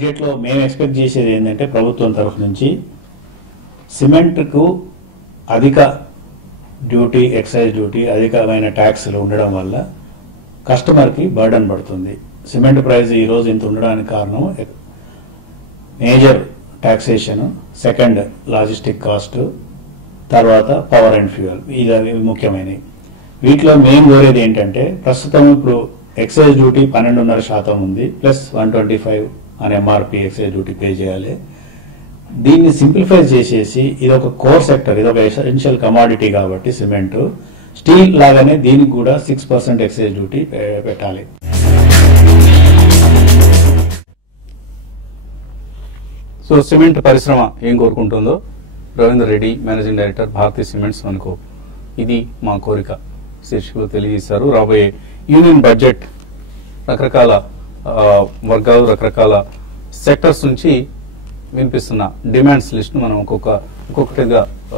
బడ్జెట్లో మేము ఎక్స్పెక్ట్ చేసేది ఏంటంటే ప్రభుత్వం తరఫు నుంచి సిమెంట్కు అధిక డ్యూటీ, ఎక్సైజ్ డ్యూటీ, అధికమైన ట్యాక్స్లు ఉండడం వల్ల కస్టమర్కి బర్డన్ పడుతుంది. సిమెంట్ ప్రైస్ ఈరోజు ఇంత ఉండడానికి కారణం major taxation, second logistic cost, తర్వాత పవర్ అండ్ ఫ్యూయల్. ఇవి ముఖ్యమైనవి. వీటిలో మేము కోరేది ఏంటంటే ప్రస్తుతం ఇప్పుడు ఎక్సైజ్ డ్యూటీ 12.5% ఉంది, ప్లస్ 125 అనే ఎంఆర్పి ఎక్సైజ్ డ్యూటీ పే చేయాలి. దీన్ని సింప్లిఫై చేసేసి ఇది ఒక కోర్ సెక్టర్, ఇది ఒక ఎసెన్షియల్ కమాడిటీ కాబట్టి సిమెంట్, స్టీల్ లాగానే దీనికి కూడా 6% ఎక్సైజ్ డ్యూటీ పెట్టాలి. సో సిమెంట్ పరిశ్రమ ఏం కోరుకుంటుందో రవీందర్ రెడ్డి, మేనేజింగ్ డైరెక్టర్, భారతీయ సిమెంట్స్ అనుకో, ఇది మా కోరిక శీర్షికలో తెలియజేశారు. రాబోయే యూనియన్ బడ్జెట్ రకరకాల వర్గాలు, రకరకాల సెక్టర్స్ నుంచి వినిపిస్తున్న డిమాండ్స్ లిస్ట్ మనం ఒక్కొక్కటిగా